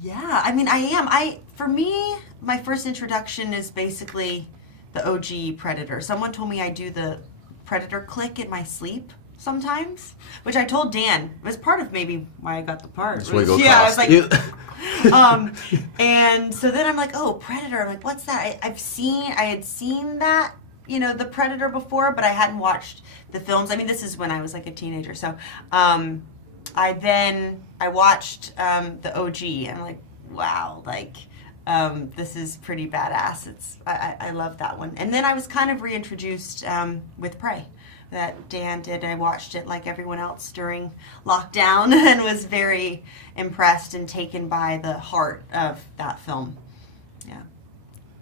Yeah, I mean, I am. For me, my first introduction is basically the OG Predator. Someone told me I do the Predator click in my sleep sometimes, which I told Dan was part of maybe why I got the part. That's why you got Yeah, I was cast. like, and so then I'm like, oh, Predator. I'm like, what's that? I had seen that, the Predator before, but I hadn't watched the films. I mean, this is when I was like a teenager, so. I watched the OG, and I'm like, wow, like this is pretty badass. I love that one. And then I was kind of reintroduced with Prey that Dan did. I watched it like everyone else during lockdown and was very impressed and taken by the heart of that film. Yeah.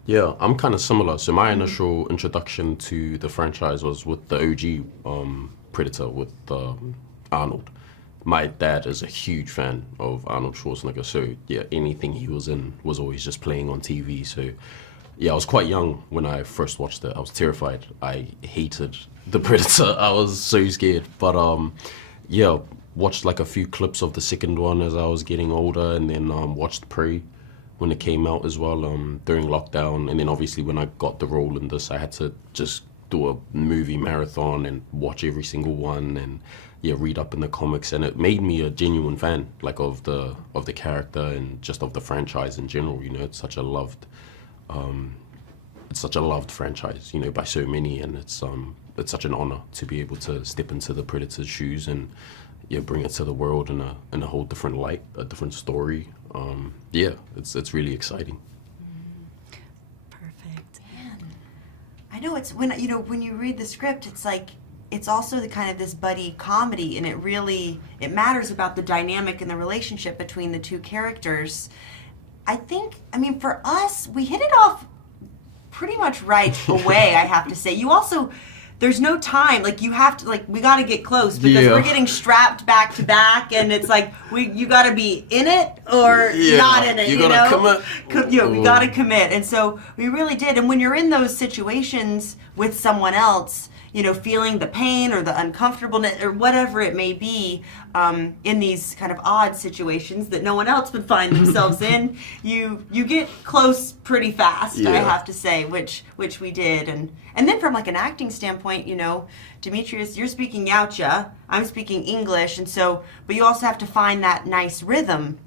Yeah, I'm kind of similar. So my initial introduction to the franchise was with the OG Predator with Arnold. My dad is a huge fan of Arnold Schwarzenegger, so yeah, anything he was in was always just playing on TV. So yeah, I was quite young when I first watched it. I was terrified. I hated the Predator. I was so scared. But yeah, watched like a few clips of the second one as I was getting older, and then watched Prey when it came out as well during lockdown. And then obviously when I got the role in this, I had to just do a movie marathon and watch every single one and yeah, read up in the comics, and it made me a genuine fan, like of the character and just of the franchise in general. It's such a loved franchise, by so many, and it's such an honor to be able to step into the Predator's shoes and yeah, bring it to the world in a whole different light, a different story. Yeah, it's really exciting. Perfect. Man, I know it's when you read the script, it's like it's also the kind of this buddy comedy, and it matters about the dynamic and the relationship between the two characters. I mean, for us, we hit it off pretty much right away, I have to say. You also, there's no time, like you have to, like we got to get close because we're getting strapped back to back, and it's like you got to be in it or not in it. You gotta commit. We got to commit, and so we really did. And when you're in those situations with someone else, feeling the pain or the uncomfortableness or whatever it may be, in these kind of odd situations that no one else would find themselves in, you get close pretty fast, I have to say, which we did. And then from like an acting standpoint, Dimitrius, you're speaking Yautja, I'm speaking English, and so, but you also have to find that nice rhythm,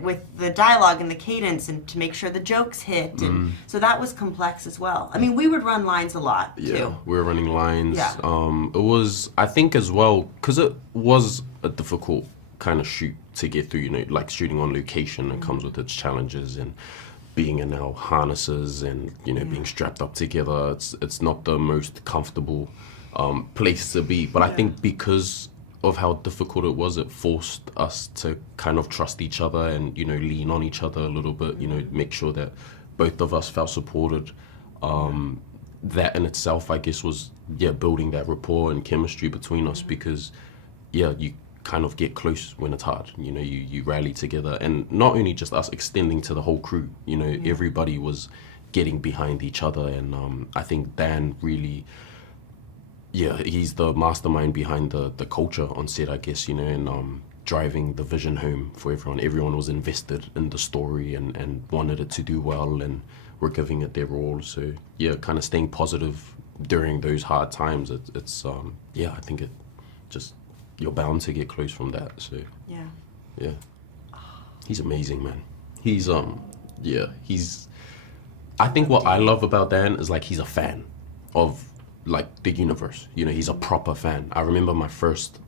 with the dialogue and the cadence, and to make sure the jokes hit, and so that was complex as well. I mean, we would run lines a lot too. Yeah, we were running lines. Yeah. It was, I think as well, because it was a difficult kind of shoot to get through, like shooting on location, it comes with its challenges, and being in our harnesses and being strapped up together, it's not the most comfortable place to be, but I think because of how difficult it was, it forced us to kind of trust each other and lean on each other a little bit, make sure that both of us felt supported. That in itself, I guess, was building that rapport and chemistry between us, because you kind of get close when it's hard. You rally together, and not only just us, extending to the whole crew. Everybody was getting behind each other, and I think Dan really, he's the mastermind behind the culture on set, I guess, and driving the vision home for everyone. Everyone was invested in the story and wanted it to do well, and were giving it their all. So kind of staying positive during those hard times. It's I think it just, you're bound to get close from that. So he's amazing, man. He's I think what I love about Dan is like he's a fan of like the universe. He's a proper fan. I remember my first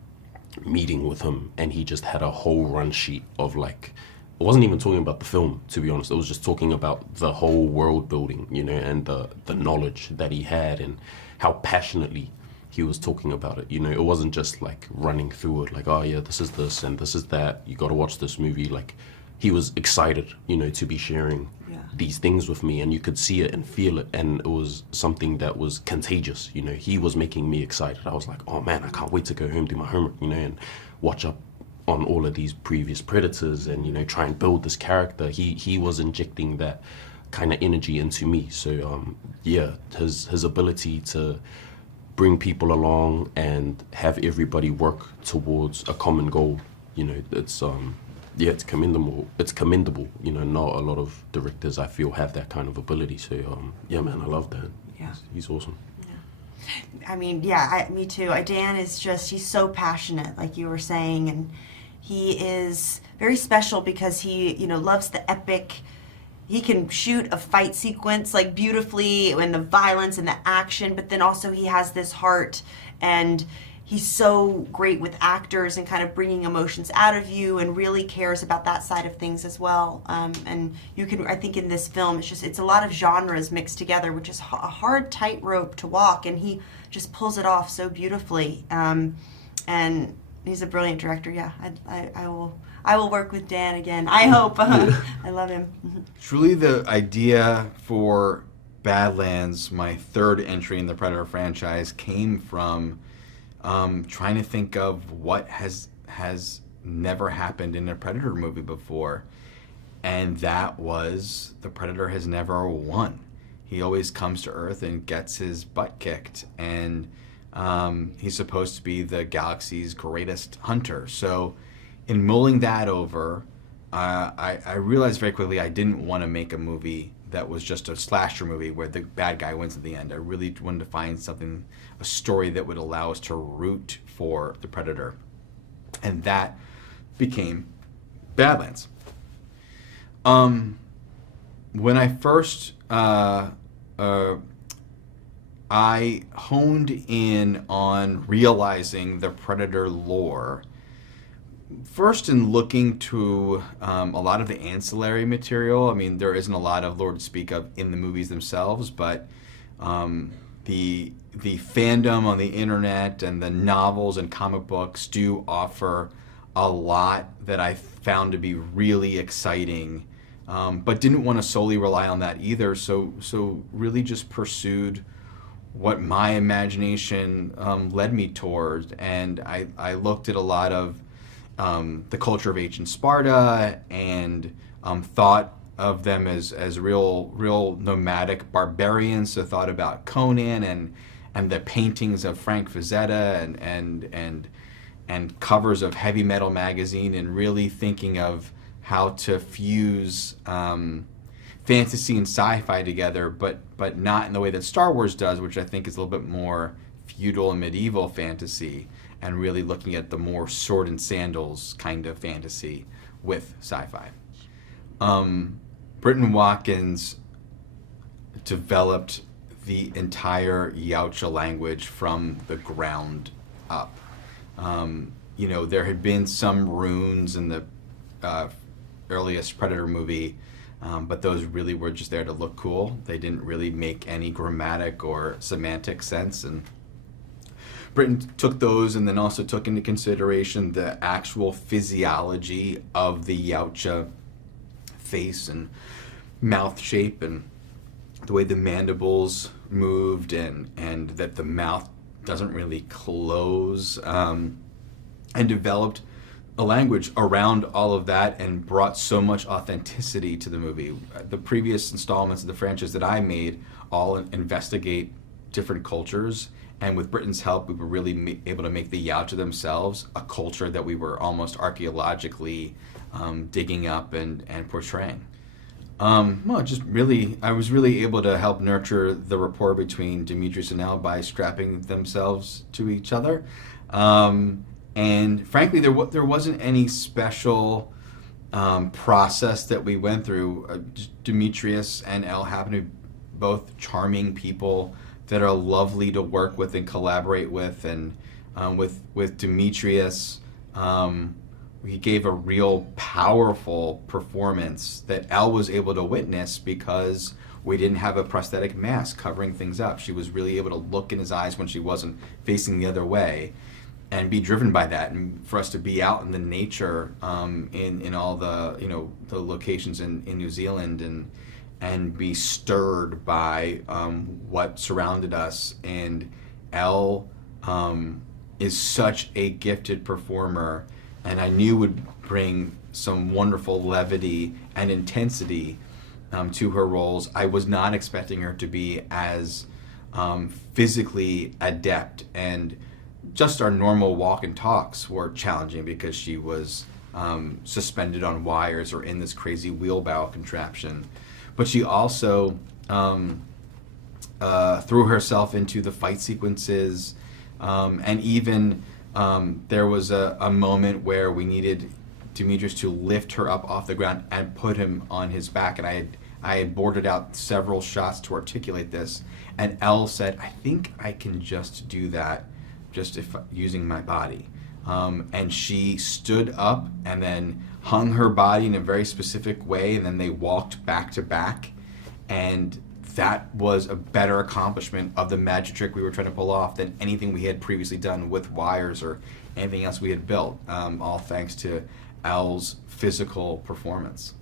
meeting with him, and he just had a whole run sheet of like, it wasn't even talking about the film, to be honest. It was just talking about the whole world building, and the knowledge that he had, and how passionately he was talking about it. It wasn't just like running through it like, oh yeah, this is this and this is that, you got to watch this movie. Like, he was excited, to be sharing these things with me, and you could see it and feel it, and it was something that was contagious. He was making me excited. I was like, oh man, I can't wait to go home, do my homework, and watch up on all of these previous Predators, and try and build this character. He was injecting that kind of energy into me. So his ability to bring people along and have everybody work towards a common goal, yeah, it's commendable. It's commendable. You know, not a lot of directors I feel have that kind of ability. So yeah, man, I love Dan. Yeah. He's awesome. I mean, yeah, me too. Dan is just, he's so passionate, like you were saying, and he is very special because he, loves the epic. He can shoot a fight sequence like beautifully, and the violence and the action, but then also he has this heart, and he's so great with actors and kind of bringing emotions out of you, and really cares about that side of things as well. And you can, I think in this film, it's a lot of genres mixed together, which is a hard tightrope to walk, and he just pulls it off so beautifully. And he's a brilliant director. Yeah, I will work with Dan again. I hope. I love him. Truly, the idea for Badlands, my third entry in the Predator franchise, came from trying to think of what has never happened in a Predator movie before, and that was the Predator has never won. He always comes to Earth and gets his butt kicked, and he's supposed to be the galaxy's greatest hunter. So in mulling that over, I realized very quickly I didn't want to make a movie that was just a slasher movie where the bad guy wins at the end. I really wanted to find something, a story that would allow us to root for the Predator. And that became Badlands. When I first, I honed in on realizing the Predator lore, first in looking to a lot of the ancillary material. I mean, there isn't a lot of lore to speak of in the movies themselves, but the fandom on the internet and the novels and comic books do offer a lot that I found to be really exciting, but didn't want to solely rely on that either. So really just pursued what my imagination led me towards, and I looked at a lot of the culture of ancient Sparta, and thought of them as real nomadic barbarians. So thought about Conan and the paintings of Frank Frazetta and covers of Heavy Metal magazine, and really thinking of how to fuse fantasy and sci-fi together, but not in the way that Star Wars does, which I think is a little bit more feudal and medieval fantasy, and really looking at the more sword and sandals kind of fantasy with sci-fi. Britton Watkins developed the entire Yautja language from the ground up. There had been some runes in the earliest Predator movie, but those really were just there to look cool. They didn't really make any grammatic or semantic sense, and Britain took those and then also took into consideration the actual physiology of the Yautja face and mouth shape, and the way the mandibles moved, and that the mouth doesn't really close, and developed a language around all of that, and brought so much authenticity to the movie. The previous installments of the franchise that I made all investigate different cultures, and with Britain's help, we were really able to make the Yautja themselves a culture that we were almost archaeologically digging up and portraying. I was really able to help nurture the rapport between Dimitrius and Elle by strapping themselves to each other. And frankly, there wasn't any special process that we went through. Dimitrius and Elle happen to be both charming people that are lovely to work with and collaborate with. And with Dimitrius, he gave a real powerful performance that Elle was able to witness because we didn't have a prosthetic mask covering things up. She was really able to look in his eyes when she wasn't facing the other way, and be driven by that, and for us to be out in the nature, in all the the locations in New Zealand, and be stirred by what surrounded us. And Elle is such a gifted performer, and I knew would bring some wonderful levity and intensity to her roles. I was not expecting her to be as physically adept, and just our normal walk and talks were challenging because she was suspended on wires or in this crazy wheelbarrow contraption. But she also threw herself into the fight sequences, and even there was a moment where we needed Dimitrius to lift her up off the ground and put him on his back, and I had boarded out several shots to articulate this, and Elle said, "I think I can just do that, just if using my body." And she stood up and then hung her body in a very specific way, and then they walked back to back, and that was a better accomplishment of the magic trick we were trying to pull off than anything we had previously done with wires or anything else we had built, all thanks to Elle's physical performance.